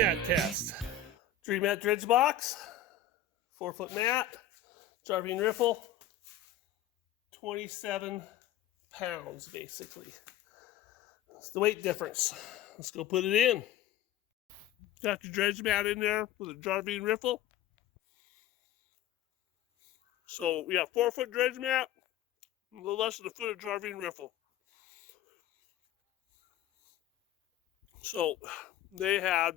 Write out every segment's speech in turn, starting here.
mat test. Mat Dredge box, 4-foot mat, Hungarian riffle, 27 pounds basically. That's the weight difference. Let's go put it in. Got the dredge mat in there with a Hungarian riffle. So we got 4-foot dredge mat, a little less than a foot of Hungarian riffle. So they had,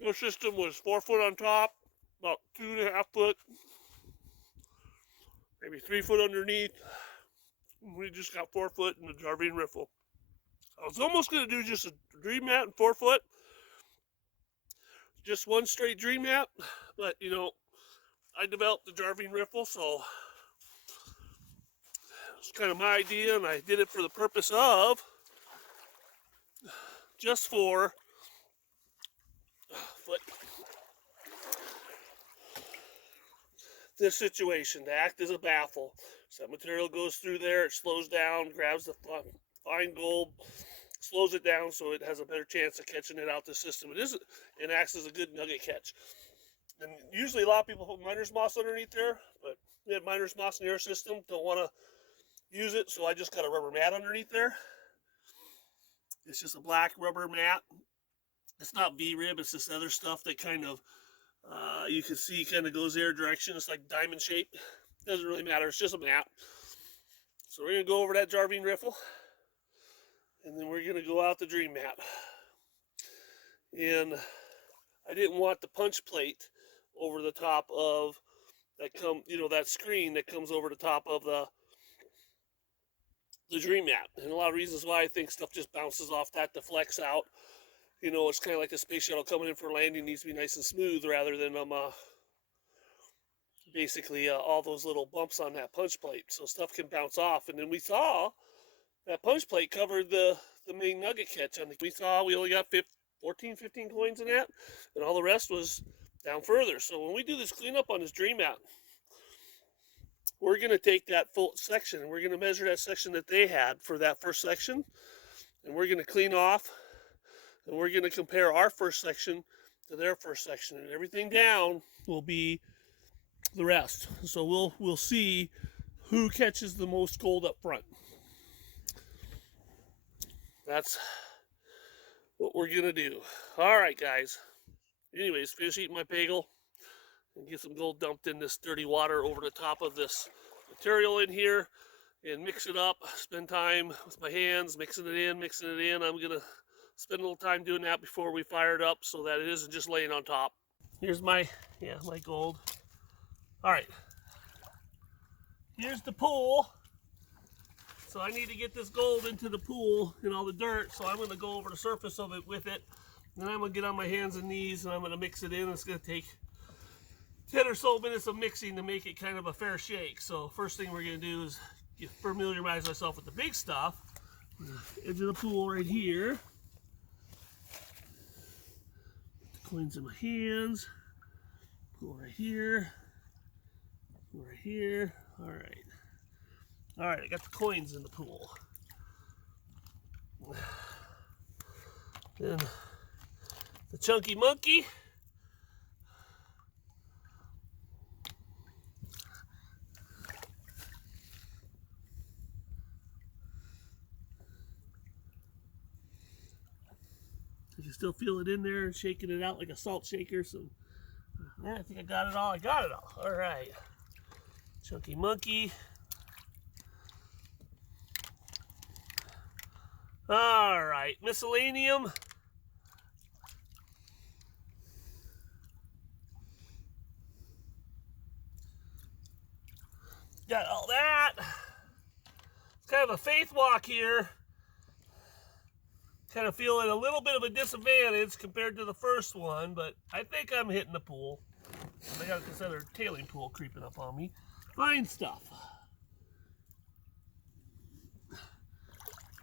their system was 4 foot on top, about 2.5 foot, maybe 3 foot underneath. We just got 4 foot in the Hungarian riffle. I was almost going to do just a dream mat and 4 foot, just one straight dream mat, but you know, I developed the Hungarian riffle, so it's kind of my idea, and I did it for the purpose of just for this situation, to act as a baffle. So that material goes through there, it slows down, grabs the fine gold, slows it down so it has a better chance of catching it out the system. It acts as a good nugget catch. And usually a lot of people put miner's moss underneath there, but we had miner's moss in your system, don't want to use it, so I just got a rubber mat underneath there. It's just a black rubber mat. It's not V-rib, it's this other stuff that kind of, you can see kind of goes their direction. It's like diamond shape. Doesn't really matter, it's just a mat. So we're going to go over that Hungarian riffle, and then we're going to go out the dream mat. And I didn't want the punch plate over the top of that that screen that comes over the top of the dream mat. And a lot of reasons why I think stuff just bounces off that, deflects out. You know, it's kind of like a space shuttle coming in for landing, needs to be nice and smooth rather than basically all those little bumps on that punch plate. So stuff can bounce off. And then we saw that punch plate covered the main nugget catch. We only got 14, 15 coins in that, and all the rest was down further. So when we do this cleanup on this dream mat, we're going to take that full section and we're going to measure that section that they had for that first section, and we're going to clean off, and we're going to compare our first section to their first section, and everything down will be the rest. So we'll see who catches the most gold up front. That's what we're gonna do. All right, guys. Anyways, finish eating my bagel and get some gold dumped in this dirty water over the top of this material in here, and mix it up. Spend time with my hands mixing it in. I'm gonna spend a little time doing that before we fire it up so that it isn't just laying on top. Here's my gold. All right, here's the pool. So I need to get this gold into the pool and all the dirt, so I'm going to go over the surface of it with it. Then I'm going to get on my hands and knees and I'm going to mix it in. It's going to take 10 or so minutes of mixing to make it kind of a fair shake. So first thing we're going to do is familiarize myself with the big stuff. Edge of the pool right here. Put the coins in my hands. Pool right here. Pool right here. All right. All right, I got the coins in the pool. Then the chunky monkey. You can still feel it in there, shaking it out like a salt shaker. So I think I got it all. All right. Chunky monkey. All right, miscellaneum. Got all that. It's kind of a faith walk here. Kind of feeling a little bit of a disadvantage compared to the first one, but I think I'm hitting the pool. I got this other tailing pool creeping up on me. Fine stuff.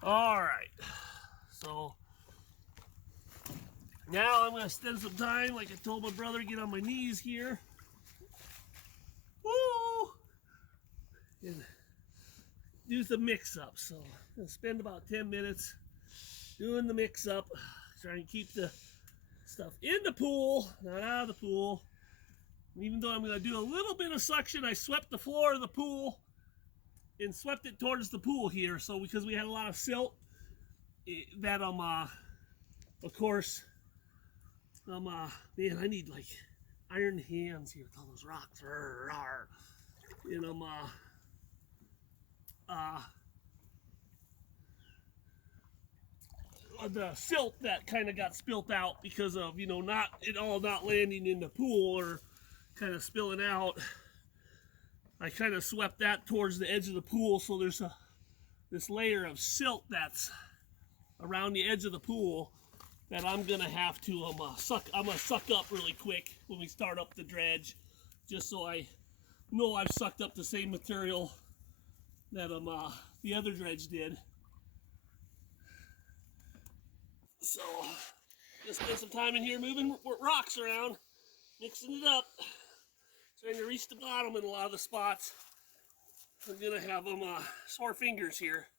All right, so now I'm going to spend some time, like I told my brother, get on my knees here. Woo! And do some mix-up. So I'm going to spend about 10 minutes doing the mix-up, trying to keep the stuff in the pool, not out of the pool. And even though I'm going to do a little bit of suction, I swept the floor of the pool and swept it towards the pool here. So because we had a lot of silt, that of course, man, I need like iron hands here with all those rocks. And the silt that kind of got spilt out because of, you know, not landing in the pool or kind of spilling out. I kind of swept that towards the edge of the pool, so there's this layer of silt that's around the edge of the pool that I'm gonna have to suck up really quick when we start up the dredge, just so I know I've sucked up the same material that the other dredge did. So just spend some time in here moving rocks around, mixing it up, trying to reach the bottom in a lot of the spots. I'm gonna have them sore fingers here.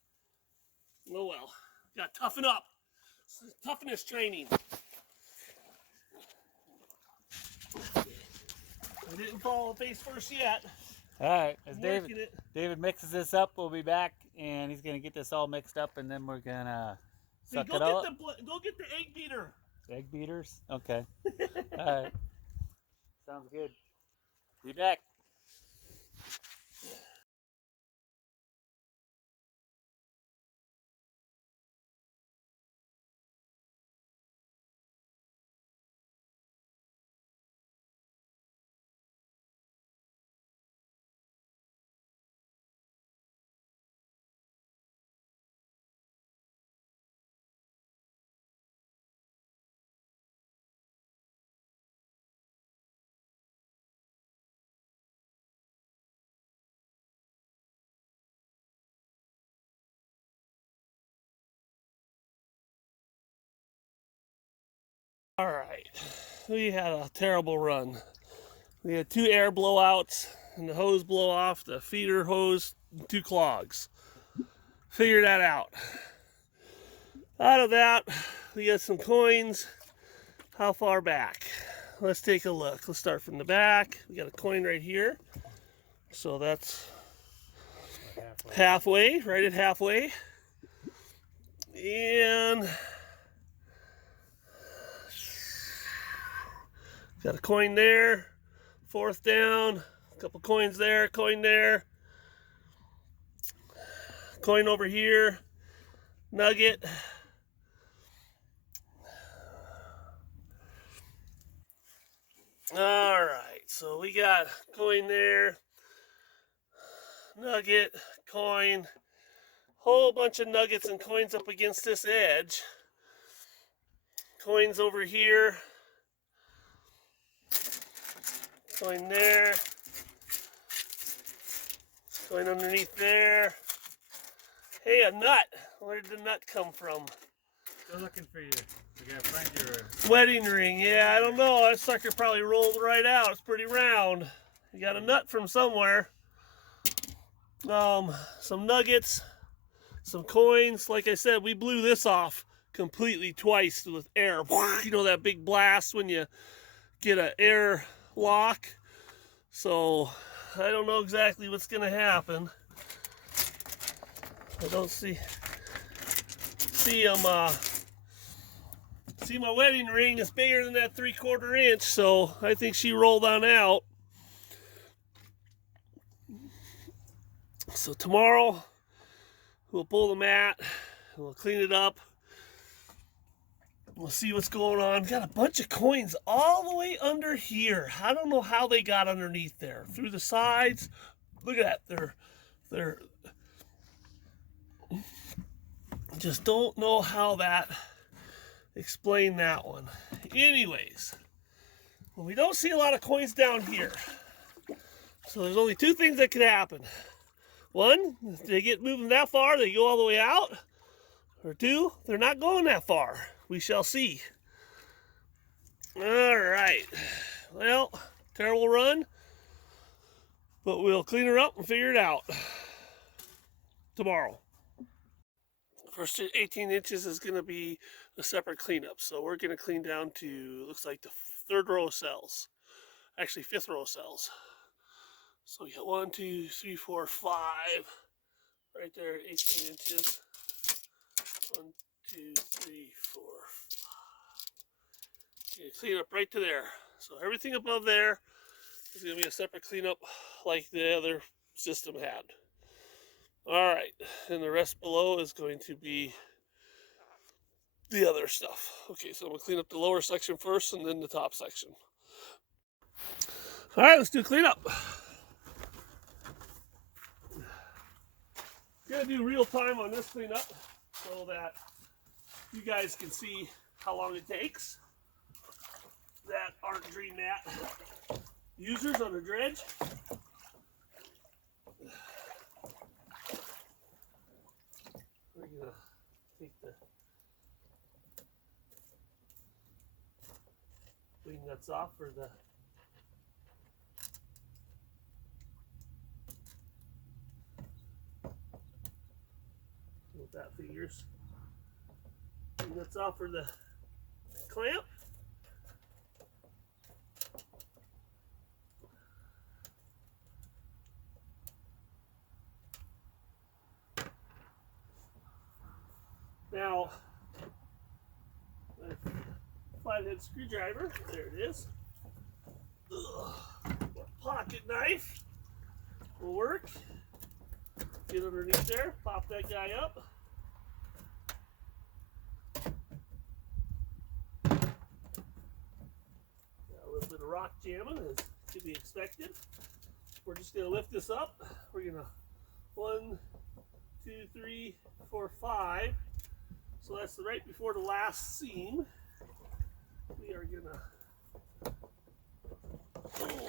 Oh well, got to toughen up. It's toughness training. I didn't fall face first yet. All right, as David mixes this up, we'll be back, and he's gonna get this all mixed up, and then we're gonna suck it all up. Go get the egg beater. Egg beaters? Okay. All right. Sounds good. Be back. All right, we had a terrible run. We had 2 air blowouts and the hose blow off, the feeder hose, 2 clogs. Figure that out. Out of that, we got some coins. How far back? Let's take a look. Let's start from the back. We got a coin right here. So that's halfway, right at halfway. And got a coin there, 4th down, a couple coins there, coin there, coin over here, nugget. All right, so we got coin there, nugget, coin, whole bunch of nuggets and coins up against this edge. Coins over here, coin there, coin underneath there. Hey, a nut. Where did the nut come from? Still looking for you. We gotta find your wedding ring. Yeah, I don't know. That sucker probably rolled right out. It's pretty round. You got a nut from somewhere. Some nuggets, some coins. Like I said, we blew this off completely twice with air. You know that big blast when you get an air lock. So I don't know exactly what's gonna happen. I don't see my wedding ring is bigger than that 3/4 inch, so I think she rolled on out. So tomorrow we'll pull the mat and we'll clean it up. We'll see what's going on. Got a bunch of coins all the way under here. I don't know how they got underneath there. Through the sides. Look at that. They're just don't know how that. Explain that one. Anyways, well, we don't see a lot of coins down here. So there's only 2 things that could happen. 1, if they get moving that far, they go all the way out. Or 2, they're not going that far. We shall see. All right. Well, terrible run. But we'll clean her up and figure it out tomorrow. First 18 inches is going to be a separate cleanup. So we're going to clean down to, looks like the third row of cells. Actually, fifth row of cells. So we got 1, 2, 3, 4, 5. Right there, 18 inches. 1, 2, 3, 4, 5. Okay, clean up right to there. So everything above there is going to be a separate cleanup like the other system had. All right, and the rest below is going to be the other stuff. Okay, so I'm going to clean up the lower section first and then the top section. All right, let's do cleanup. Gonna do real time on this cleanup so that you guys can see how long it takes. That aren't Dredge Mat users on the dredge. We're gonna take the wing nuts off for the what that figures. Wing nuts off for the clamp. Now, flathead screwdriver, there it is. Pocket knife will work. Get underneath there, pop that guy up. Got a little bit of rock jamming as to be expected. We're just going to lift this up. We're going to 1, 2, 3, 4, 5. So that's right before the last seam. We are gonna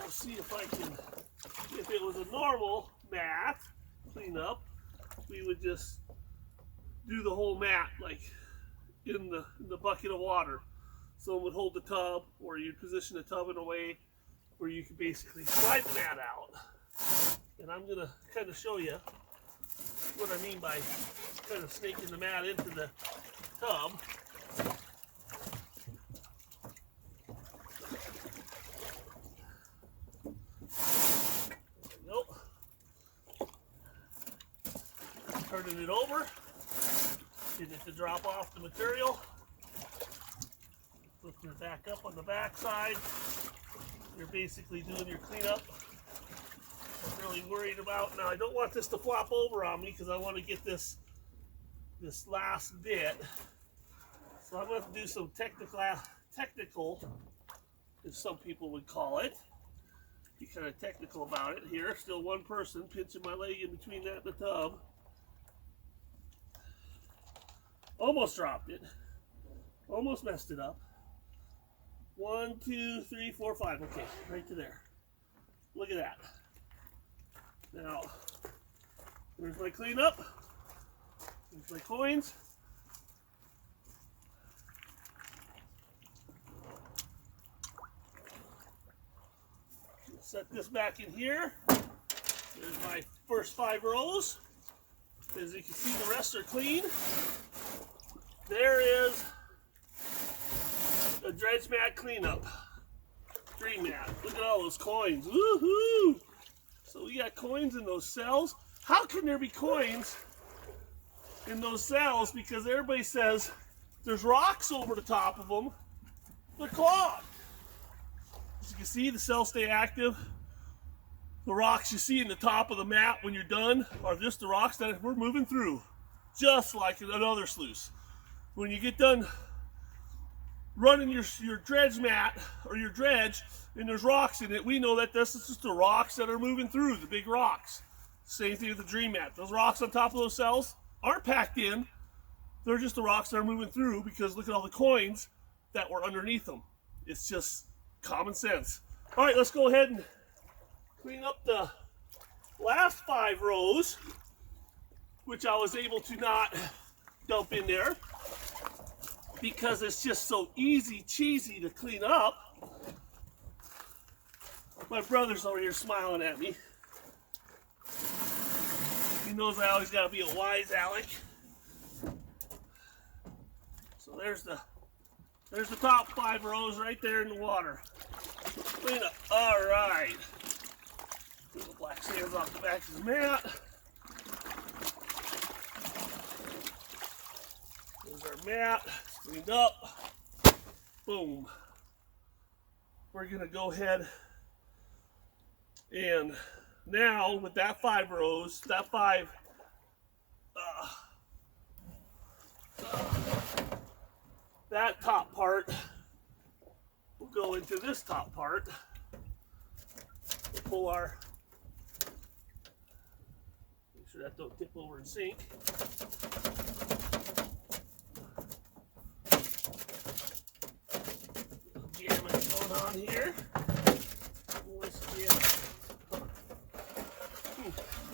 see if I can, if it was a normal mat cleanup, we would just do the whole mat like in the bucket of water. Someone would hold the tub, or you'd position the tub in a way where you could basically slide the mat out. And I'm gonna kind of show you what I mean by kind of snaking the mat into the tub. There we go. Turning it over, getting it to drop off the material. Lifting it back up on the back side. You're basically doing your cleanup. I'm really worried about, now I don't want this to flop over on me because I want to get this last bit. So I'm going to have to do some technical, as some people would call it. Be kind of technical about it here. Still one person pinching my leg in between that and the tub. Almost dropped it. Almost messed it up. 1, 2, 3, 4, 5. Okay, right to there. Look at that. Now, there's my cleanup. There's my coins. Set this back in here. There's my first 5 rows. As you can see, the rest are clean. There is the Dredge Mat cleanup. Dredge Mat. Look at all those coins. Woohoo! So we got coins in those cells. How can there be coins in those cells? Because everybody says there's rocks over the top of them. They're clogged. As you can see, the cells stay active. The rocks you see in the top of the mat when you're done are just the rocks that we're moving through, just like another sluice. When you get done running your dredge mat or your dredge and there's rocks in it, we know that this is just the rocks that are moving through, the big rocks. Same thing with the Dredge Mat. Those rocks on top of those cells aren't packed in. They're just the rocks that are moving through, because look at all the coins that were underneath them. It's just common sense. All right, let's go ahead and clean up the last 5 rows, which I was able to not dump in there because it's just so easy cheesy to clean up. My brother's over here smiling at me. He knows I always gotta be a wise Alec. So there's the top 5 rows right there in the water. Clean up. All right. Get the black sands off the back of the mat. There's our mat. Cleaned up. Boom. We're gonna go ahead and now with that 5 rows, that top part will go into this top part. We'll pull our, make sure that don't tip over and sink. Jamming going on here.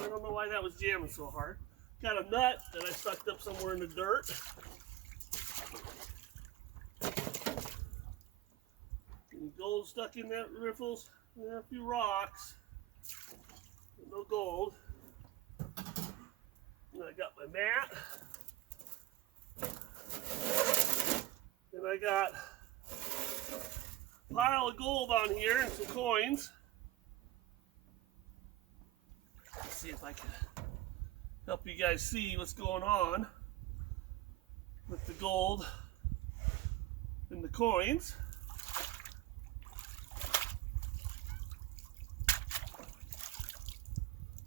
I don't know why that was jamming so hard. Got a nut that I sucked up somewhere in the dirt. And gold stuck in that riffles. And a few rocks. No gold. And I got my mat. And I got a pile of gold on here and some coins. Let's see if I can help you guys see what's going on with the gold and the coins.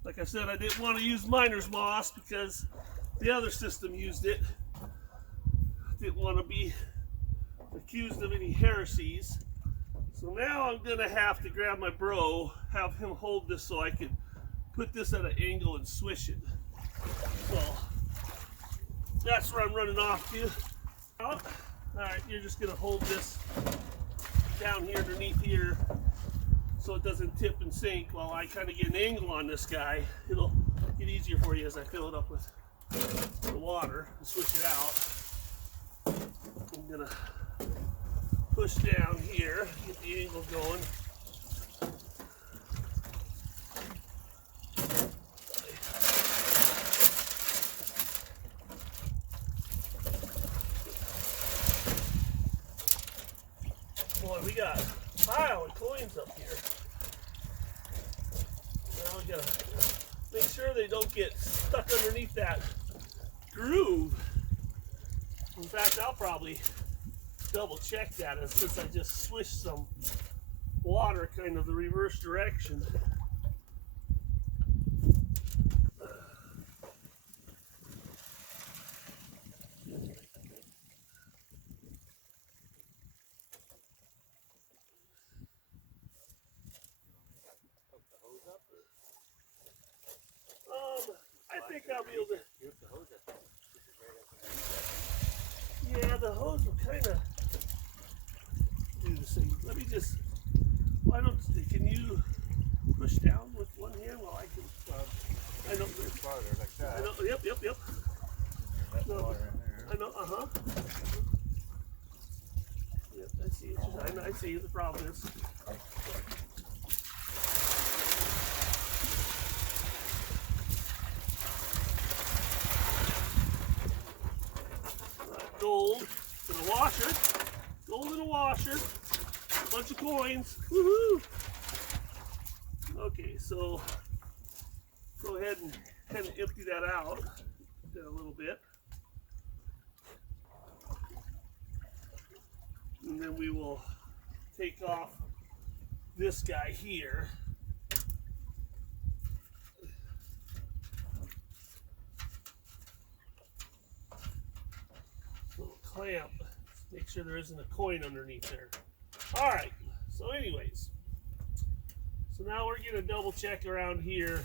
Like I said, I didn't want to use miner's moss because the other system used it. Didn't want to be accused of any heresies. So now I'm going to have to grab my bro, have him hold this so I can put this at an angle and swish it. So that's where I'm running off to. Alright, you're just going to hold this down here underneath here so it doesn't tip and sink while I kind of get an angle on this guy. It'll get easier for you as I fill it up with the water and swish it out. I'm going to push down here, get the angle going. Boy, we got a pile of coins up here. Now we gotta make sure they don't get stuck underneath that groove. In fact, I'll probably double check that since I just swished some water kind of the reverse direction. I think I'll be able to. Yeah, the hose will kind of do the same. Let me just. Why don't? Can you push down with one hand while I can? I know. Farther like that. I know. Yep. No, I know. Yep, I see. I see the problem is. Gold in a washer. Gold in a washer. A bunch of coins. Woohoo! Okay, so go ahead and kind of empty that out a little bit. And then we will take off this guy here. Clamp, make sure there isn't a coin underneath there. All right, so anyways, so now we're gonna double check around here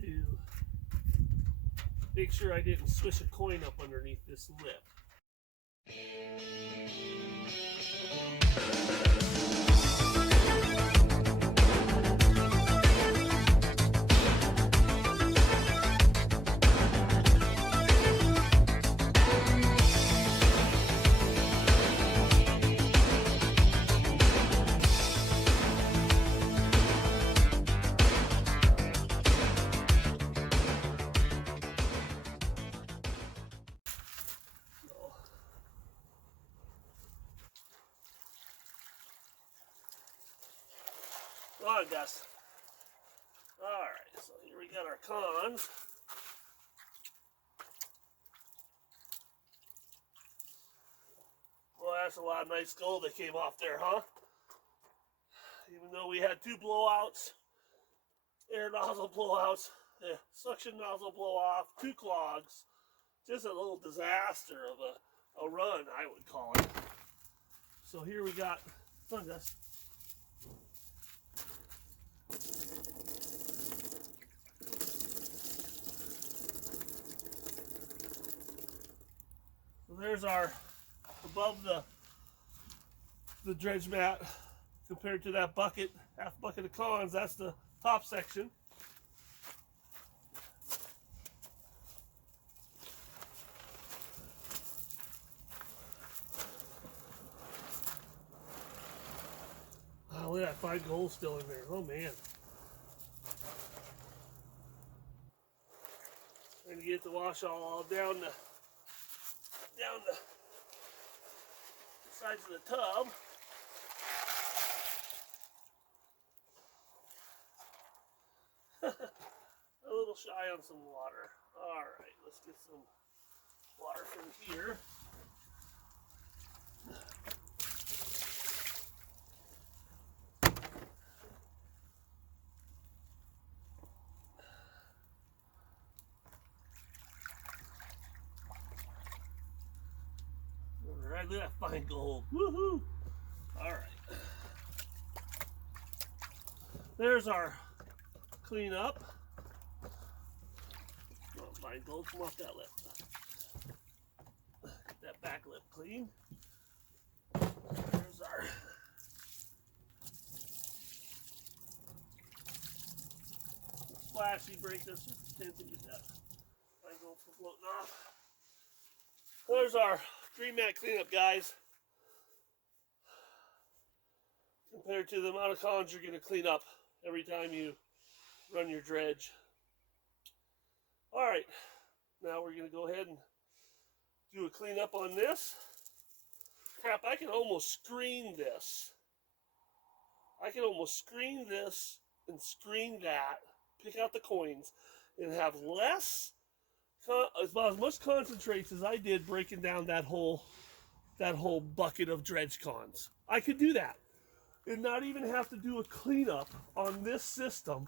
to make sure I didn't swish a coin up underneath this lip. on, Gus. Alright, so here we got our cons. Well, that's a lot of nice gold that came off there, huh? Even though we had 2 blowouts, air nozzle blowouts, the suction nozzle blow off, 2 clogs. Just a little disaster of a run, I would call it. So here we got, come on, Gus. So there's our, above the dredge mat, compared to that bucket, half bucket of cons, that's the top section. Oh, look at that fine gold still in there. Oh man. Trying to get the wash all down the sides of the tub. A little shy on some water. Alright, let's get some water from here. Alright, look at that fine gold. Woohoo! Alright. There's our cleanup. Oh, fine gold, come off that lip. Get that back lip clean. There's our splashy break this. Just can't get that fine gold from floating off. There's our green mat cleanup, guys. Compared to the amount of cons you're going to clean up every time you run your dredge. Alright, now we're going to go ahead and do a cleanup on this. Crap, I can almost screen this. I can almost screen this and screen that, pick out the coins, and have less, about as much concentrates as I did breaking down that whole bucket of dredge cons. I could do that and not even have to do a cleanup on this system.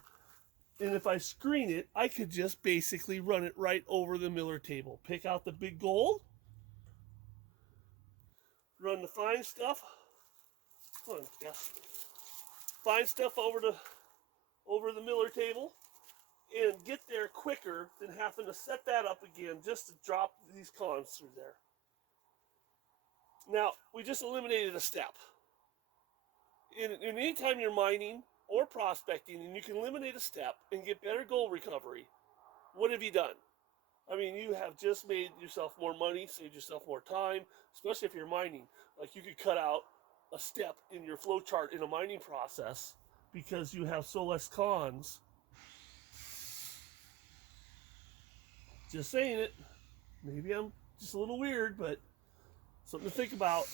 And if I screen it, I could just basically run it right over the miller table. Pick out the big gold, run the fine stuff. Come on, yes. Fine stuff over the miller table, and get there quicker than having to set that up again just to drop these cons through there. Now, we just eliminated a step. And anytime you're mining or prospecting and you can eliminate a step and get better gold recovery, what have you done? I mean, you have just made yourself more money, saved yourself more time, especially if you're mining. Like, you could cut out a step in your flow chart in a mining process because you have so less cons. Just saying it. Maybe I'm just a little weird, but something to think about.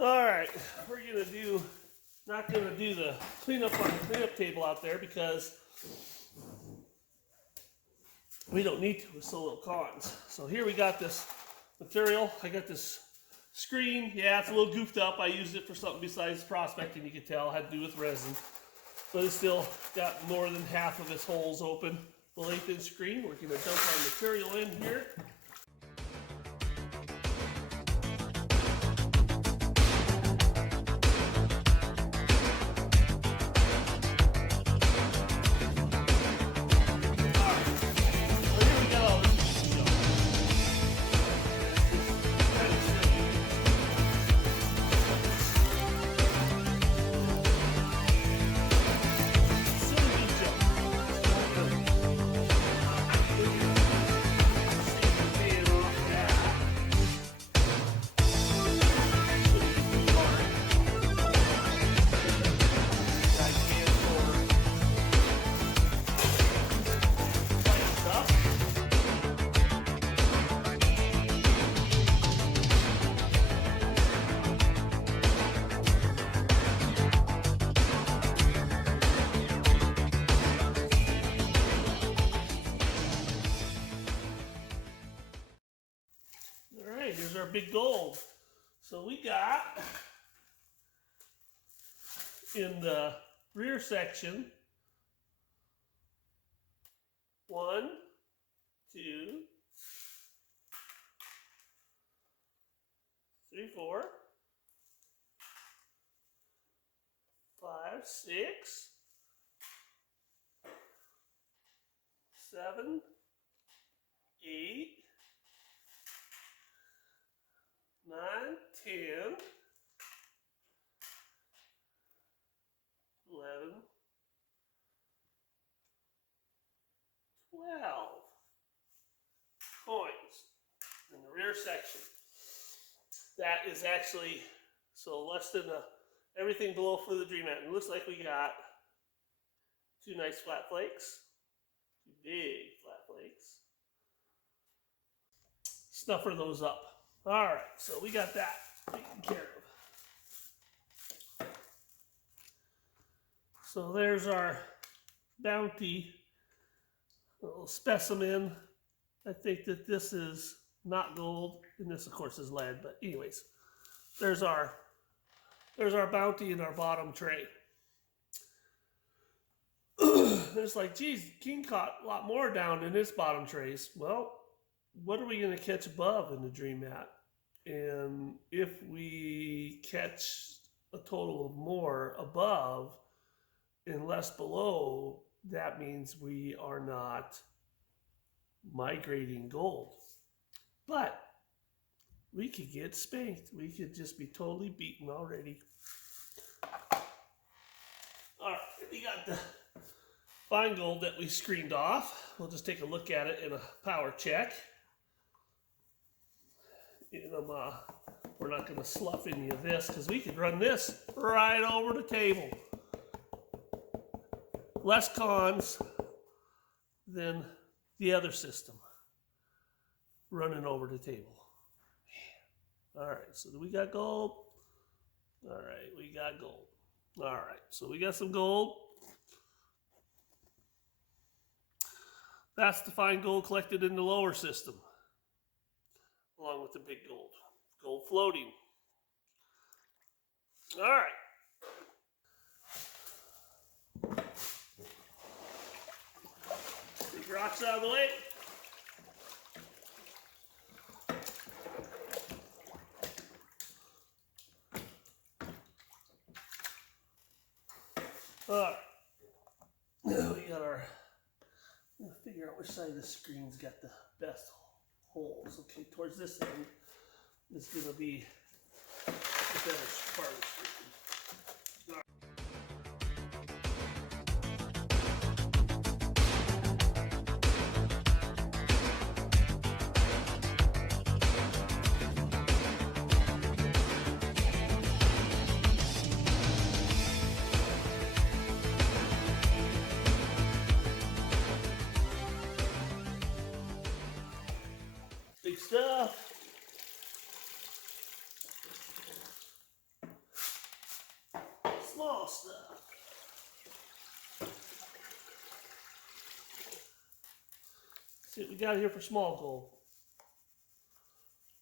Alright, we're not gonna do the cleanup on the cleanup table out there because we don't need to with so little cons. So here we got this material. I got this screen. Yeah, it's a little goofed up. I used it for something besides prospecting, you can tell. It had to do with resin. But it's still got more than half of its holes open. The lengthened screen. We're gonna dump our material in here. our big gold. So we got in the rear section 1, 2, 3, 4, 5, 6, 7, 8, 9, 10, 11, 12 coins in the rear section. That is actually, so less than everything below for the Dream Mat. And it looks like we got 2 nice flat flakes, 2 big flat flakes. Snuffer those up. All right, so we got that taken care of. So there's our bounty little specimen. I think that this is not gold, and this of course is lead, but anyways, there's our bounty in our bottom tray. It's like, geez, King caught a lot more down in his bottom trays. Well, what are we going to catch above in the Dream Mat? And if we catch a total of more above and less below, that means we are not migrating gold. But we could get spanked. We could just be totally beaten already. All right, we got the fine gold that we screened off. We'll just take a look at it in a power check. And we're not going to slough any of this because we could run this right over the table. Less cons than the other system running over the table. All right, so we got gold. All right, we got gold. All right, so we got some gold. That's the fine gold collected in the lower system, along with the big gold. Gold floating. All right. Big rocks out of the way. All right. Now we got our, figure out which side of the screen's got the best holes. Okay, towards this end is going to be the better part of the screen. Big stuff. Small stuff. See what we got here for small gold.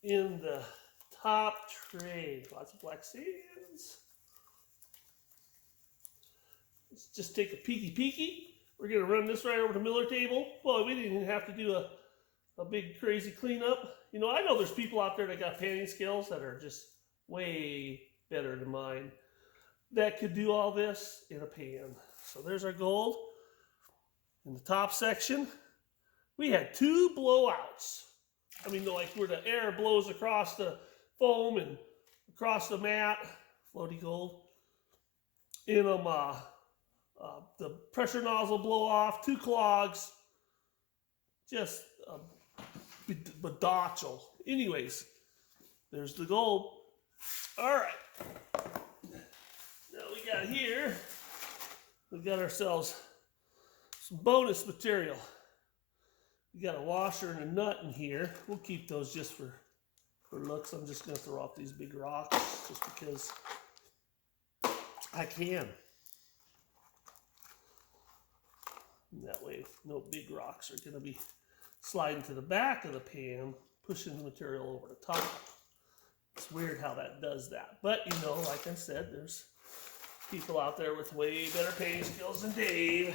In the top tray, lots of black sands. Let's just take a peeky. We're gonna run this right over the Miller table. Boy, we didn't even have to do a big crazy cleanup. You know, I know there's people out there that got panning skills that are just way better than mine that could do all this in a pan. So there's our gold. In the top section, we had 2 blowouts. I mean, like where the air blows across the foam and across the mat, floaty gold. In them, the pressure nozzle blow off, 2 clogs, just badotchel. Anyways, there's the gold. All right. Now we got here, we got ourselves some bonus material. We got a washer and a nut in here. We'll keep those just for looks. I'm just going to throw off these big rocks just because I can. And that way, no big rocks are going to be sliding to the back of the pan, pushing the material over the top. It's weird how that does that. But, you know, like I said, there's people out there with way better painting skills than Dave.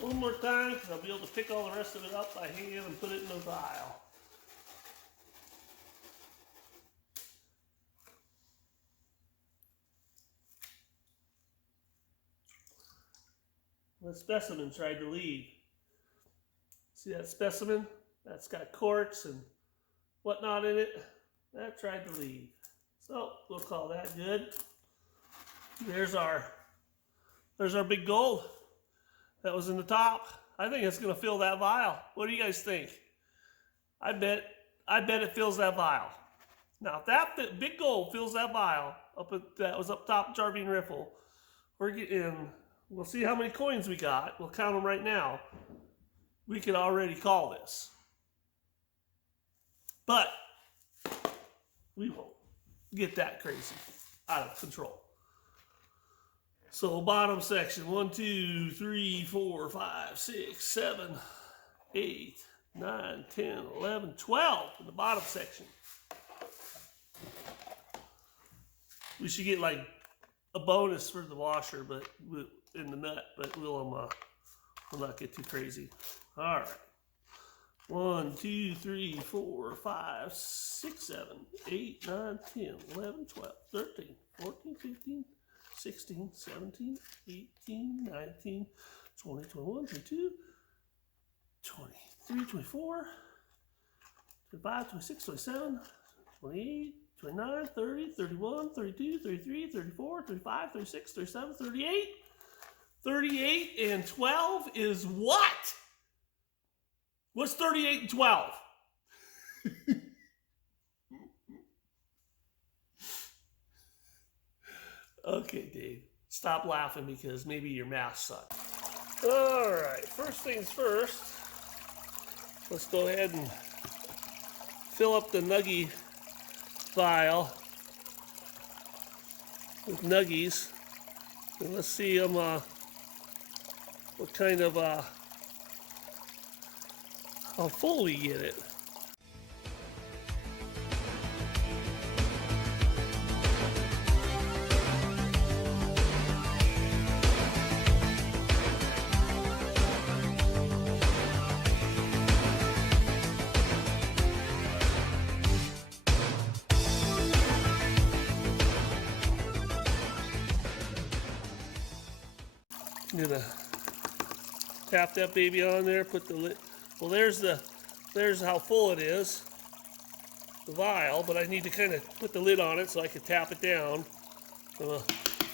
One more time, because I'll be able to pick all the rest of it up by hand and put it in a vial. The specimen tried to leave. See that specimen? That's got quartz and whatnot in it. That tried to leave. So we'll call that good. There's our big gold that was in the top. I think it's gonna fill that vial. What do you guys think? I bet it fills that vial. Now if that big gold fills that vial that was up top Jarvine riffle, we'll see how many coins we got. We'll count them right now. We could already call this. But we won't get that crazy out of control. So bottom section, 1, 2, 3, 4, 5, 6, 7, 8, 9, 10, 11, 12 in the bottom section. We should get like a bonus for the washer, but in the nut, but we'll not get too crazy. All right. 1, 2, 3, 4, 5, 6, 7, 8, 9, 10, 11, 12, 13, 14, 15, 16, 17, 18, 19, 20, 21, 22, 23, 24, 25, 26, 27, 28, 29, 30, 31, 32, 33, 34, 35, 36, 37, 38. 38 and 12 is what? What's 38 and 12? Okay, Dave. Stop laughing because maybe your math sucks. All right. First things first. Let's go ahead and fill up the nuggie vial with nuggies. And let's see what kind of how full we get it. I'm gonna tap that baby on there, put the lid. Well, there's how full it is, the vial, but I need to kind of put the lid on it so I can tap it down. You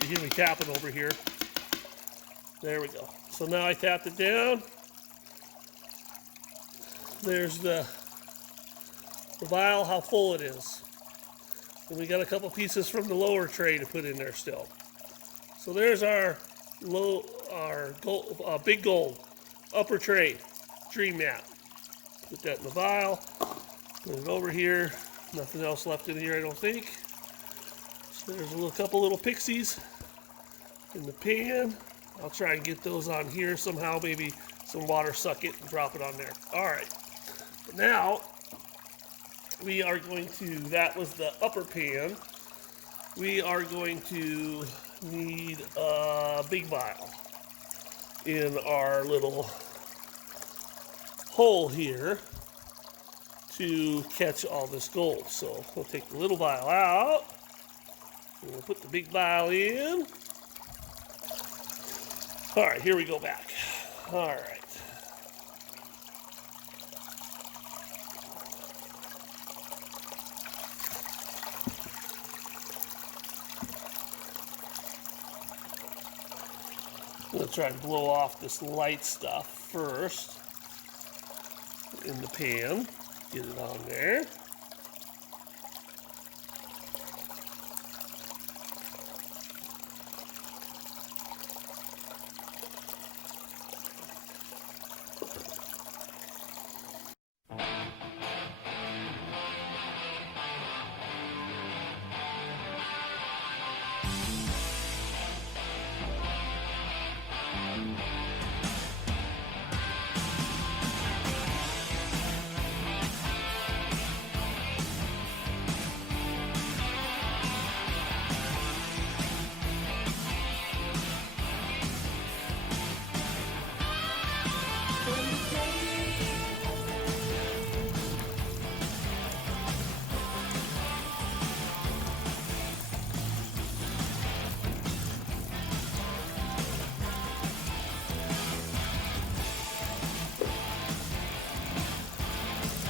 hear me tapping over here. There we go. So now I tapped it down. There's the vial, how full it is. And we got a couple pieces from the lower tray to put in there still. So there's our big gold upper tray Dredge Mat. Put that in the vial. Put it over here. Nothing else left in here, I don't think. So there's a couple little pixies in the pan. I'll try and get those on here somehow. Maybe some water suck it and drop it on there. All right. Now we are going to. That was the upper pan. We are going to need a big vial in our little hole here to catch all this gold. So we'll take the little vial out. And we'll put the big vial in. All right, here we go back. All right. I'm going to try and blow off this light stuff first in the pan. Get it on there.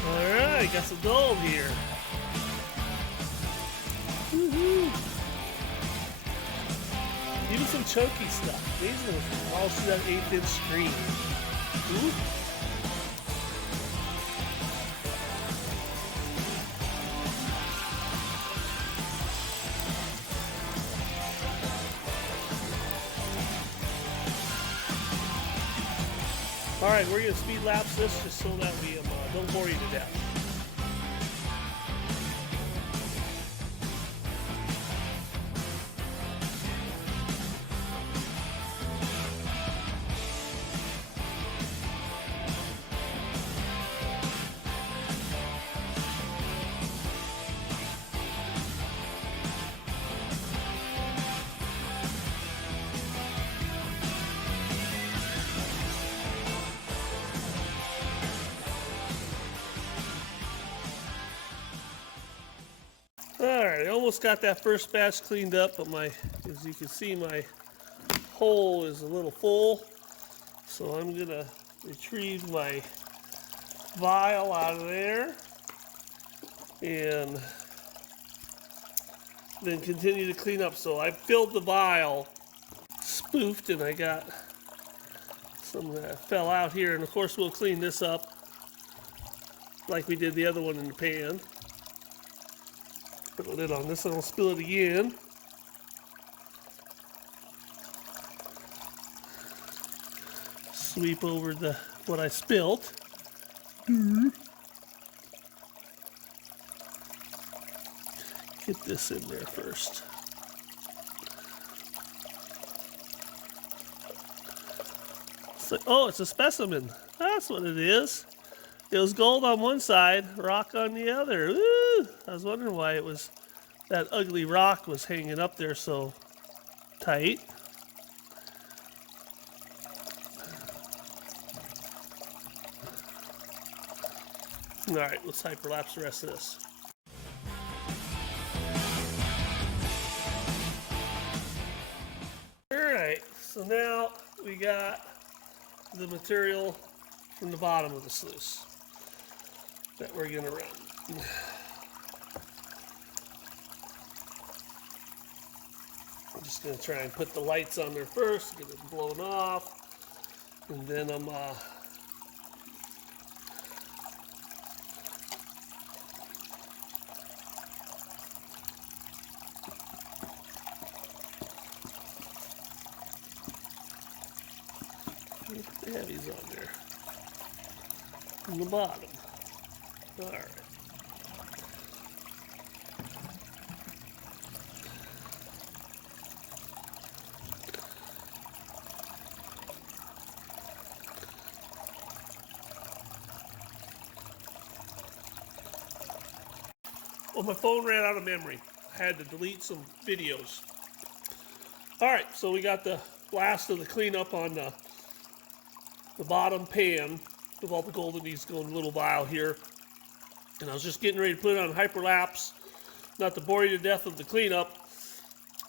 Alright, got some gold here. Woohoo! Even some chunky stuff. These are all see that 1/8" screen. Ooh. Alright, we're going to speed lapse this just so that we don't bore you to death. Alright, I almost got that first batch cleaned up, but as you can see, my hole is a little full. So I'm going to retrieve my vial out of there and then continue to clean up. So I filled the vial, spoofed, and I got some that fell out here. And of course we'll clean this up like we did the other one in the pan. Put a lid on this and I'll spill it again. Sweep over what I spilt. Get this in there first. Oh, it's a specimen. That's what it is. It was gold on one side, rock on the other. Woo! I was wondering why it was that ugly rock was hanging up there so tight. All right, let's hyperlapse the rest of this. All right, so now we got the material from the bottom of the sluice that we're going to run. I'm just going to try and put the lights on there first, get it blown off, and then I'm put the heavies on there from the bottom. All right. Well, my phone ran out of memory. I had to delete some videos. All right, so we got the last of the cleanup on the bottom pan with all the gold that needs to go in a little vial here. And I was just getting ready to put it on hyperlapse, not to bore you to death of the cleanup,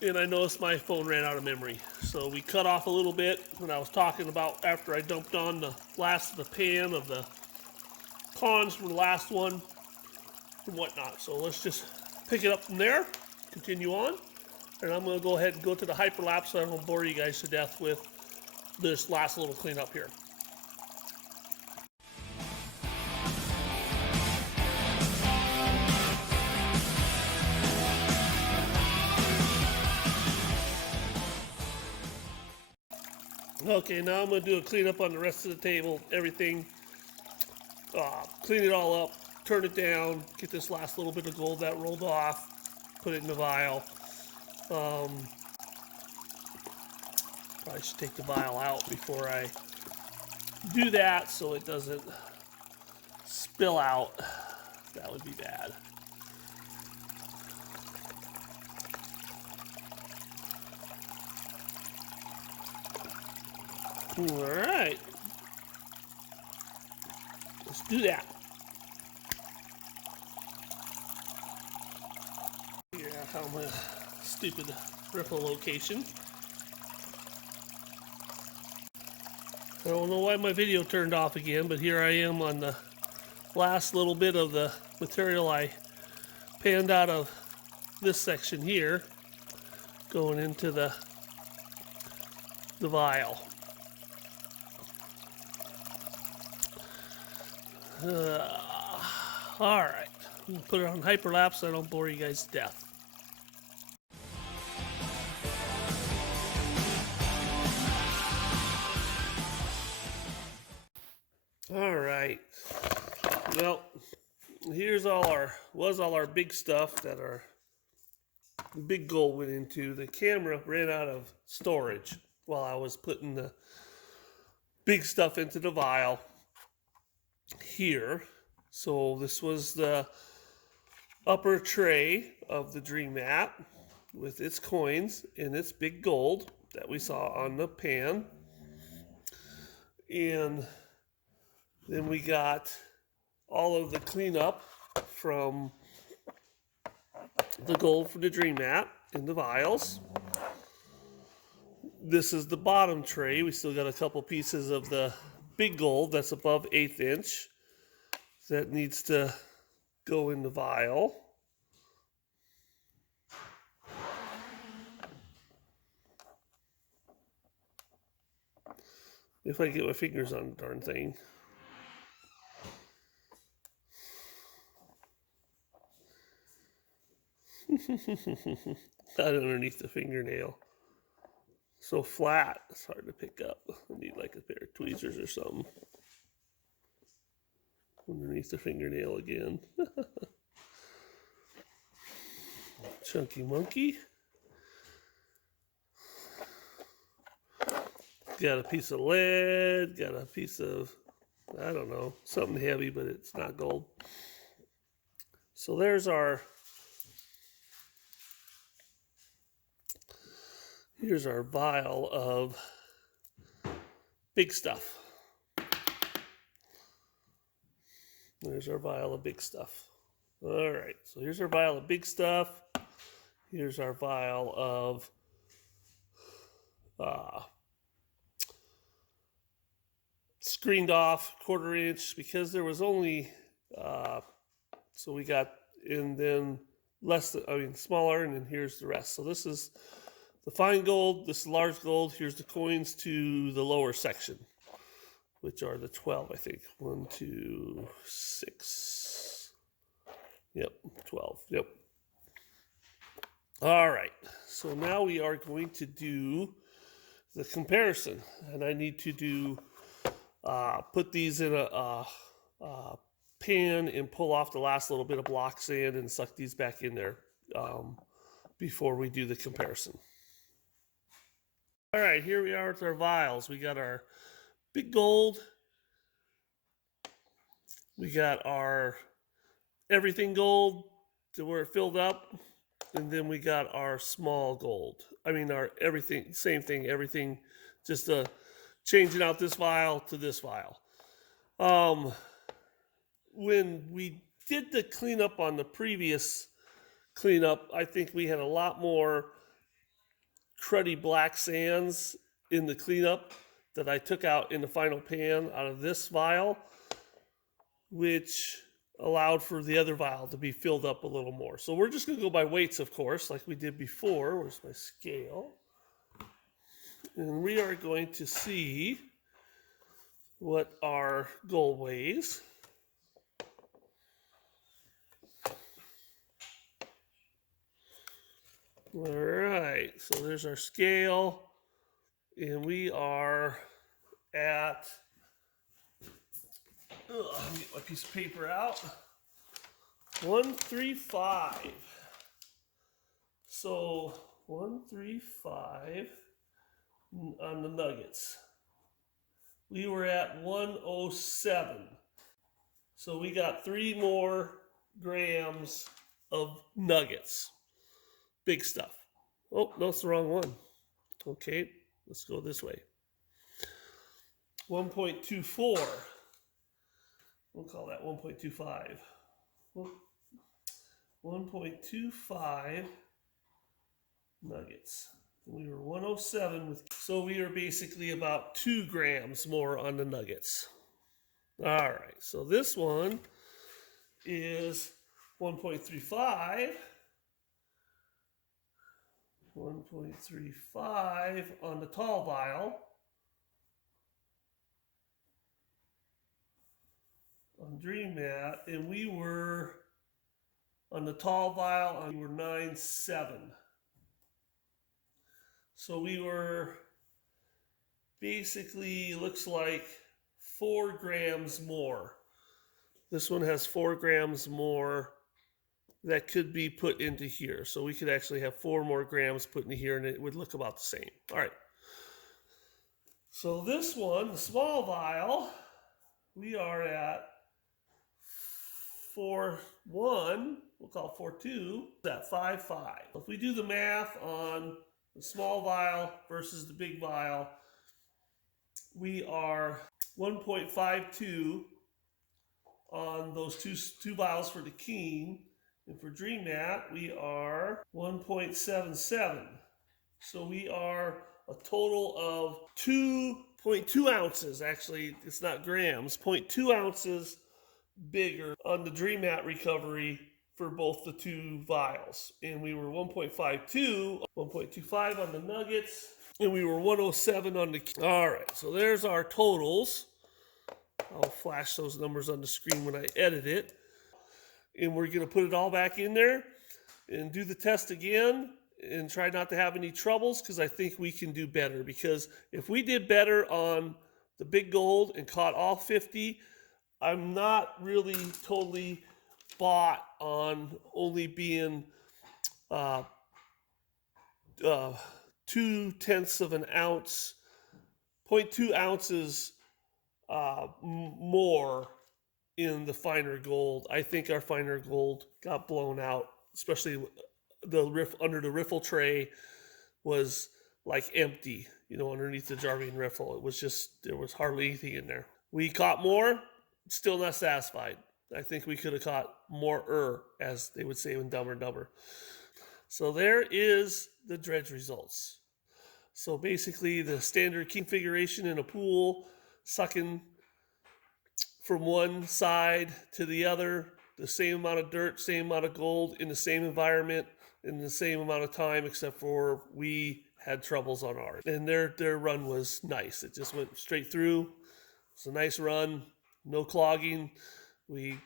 and I noticed my phone ran out of memory. So we cut off a little bit when I was talking about after I dumped on the last of the pan of the cons from the last one and whatnot. So let's just pick it up from there, continue on, and I'm going to go ahead and go to the hyperlapse so I don't bore you guys to death with this last little cleanup here. Okay, now I'm going to do a cleanup on the rest of the table, everything. Clean it all up, turn it down, get this last little bit of gold that rolled off, put it in the vial. Probably should take the vial out before I do that so it doesn't spill out. That would be bad. All right. Let's do that. Figure out how my stupid ripple location. I don't know why my video turned off again, but here I am on the last little bit of the material I panned out of this section here, going into the vial. All right, I'm gonna put it on hyperlapse so I don't bore you guys to death. All right, well, here's all our big stuff that our big goal went into. The camera ran out of storage while I was putting the big stuff into the vial here. So this was the upper tray of the Dream Mat with its coins and its big gold that we saw on the pan. And then we got all of the cleanup from the gold for the Dream Mat in the vials. This is the bottom tray. We still got a couple pieces of the big gold that's above 1/8 inch that needs to go in the vial. If I get my fingers on the darn thing. Not underneath the fingernail. So flat, it's hard to pick up. I need like a pair of tweezers or something. Underneath the fingernail again. Chunky monkey. Got a piece of lead, got a piece of, I don't know, something heavy, but it's not gold. So here's our vial of big stuff. There's our vial of big stuff. All right, so here's our vial of big stuff. Here's our vial of screened off 1/4 inch, because there was only, so we got, and then smaller, and then here's the rest. So this is the fine gold, this is large gold. Here's the coins to the lower section, which are the 12, I think. 1, 2, 6. Yep, 12. Yep. All right. So now we are going to do the comparison, and I need to do put these in a pan and pull off the last little bit of block sand and suck these back in there before we do the comparison. All right, here we are with our vials. We got our big gold. We got our everything gold to where it filled up. And then we got our small gold. I mean, our everything, same thing, everything, just changing out this vial to this vial. When we did the cleanup on the previous cleanup, I think we had a lot more cruddy black sands in the cleanup that I took out in the final pan out of this vial, which allowed for the other vial to be filled up a little more. So we're just going to go by weights, of course, like we did before. Where's my scale? And we are going to see what our gold weighs. All right, so there's our scale, and we are at, let me get my piece of paper out, 135. So 135 on the nuggets. We were at 107. So we got 3 more grams of nuggets. Big stuff. Oh, no, it's the wrong one. Okay, let's go this way. 1.24. We'll call that 1.25. 1.25 nuggets. We were 107 with, so we are basically about 2 grams more on the nuggets. All right, so this one is 1.35. 1.35 on the tall vial. On Dream Mat, and we were on the tall vial, we were 9.7. So we were basically, looks like 4 grams more. This one has 4 grams more that could be put into here. So we could actually have 4 more grams put into here and it would look about the same. All right. So this one, the small vial, we are at 4.1, we'll call it 4.2, at 5.5. If we do the math on the small vial versus the big vial, we are 1.52 on those two vials for the King. And for Dream Mat, we are 1.77. So we are a total of 2.2 ounces. Actually, it's not grams, 0.2 ounces bigger on the Dream Mat recovery for both the 2 vials. And we were 1.52, 1.25 on the nuggets, and we were 107 on the... All right, so there's our totals. I'll flash those numbers on the screen when I edit it. And we're going to put it all back in there and do the test again and try not to have any troubles, because I think we can do better. Because if we did better on the big gold and caught all 50, I'm not really totally bought on only being 0.2 of an ounce, 0.2 ounces more in the finer gold. I think our finer gold got blown out, especially the under the riffle tray was like empty, you know, underneath the Jarvian riffle. It was just, there was hardly anything in there. We caught more, still not satisfied. I think we could have caught more, as they would say in Dumber and Dumber. So there is the dredge results. So basically the standard configuration in a pool, sucking from one side to the other, the same amount of dirt, same amount of gold in the same environment in the same amount of time, except for we had troubles on ours. And their run was nice. It just went straight through. It's a nice run, no clogging. We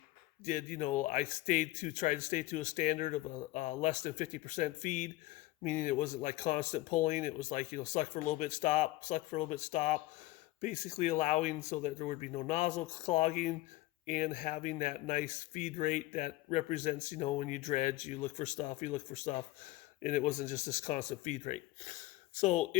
did, you know, I tried to stay to a standard of a less than 50% feed, meaning it wasn't like constant pulling. It was like, you know, suck for a little bit, stop, suck for a little bit, stop, basically allowing so that there would be no nozzle clogging and having that nice feed rate that represents, you know, when you dredge, you look for stuff, and it wasn't just this constant feed rate. So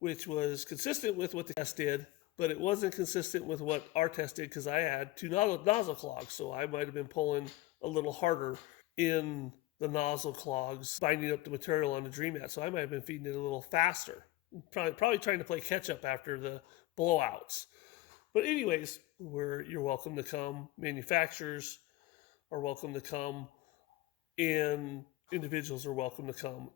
which was consistent with what the test did, but it wasn't consistent with what our test did, because I had 2 nozzle clogs, so I might have been pulling a little harder in the nozzle clogs, binding up the material on the Dream Mat, so I might have been feeding it a little faster. Probably trying to play catch up after the blowouts. But anyways, you're welcome to come, manufacturers, are welcome to come, and individuals are welcome to come.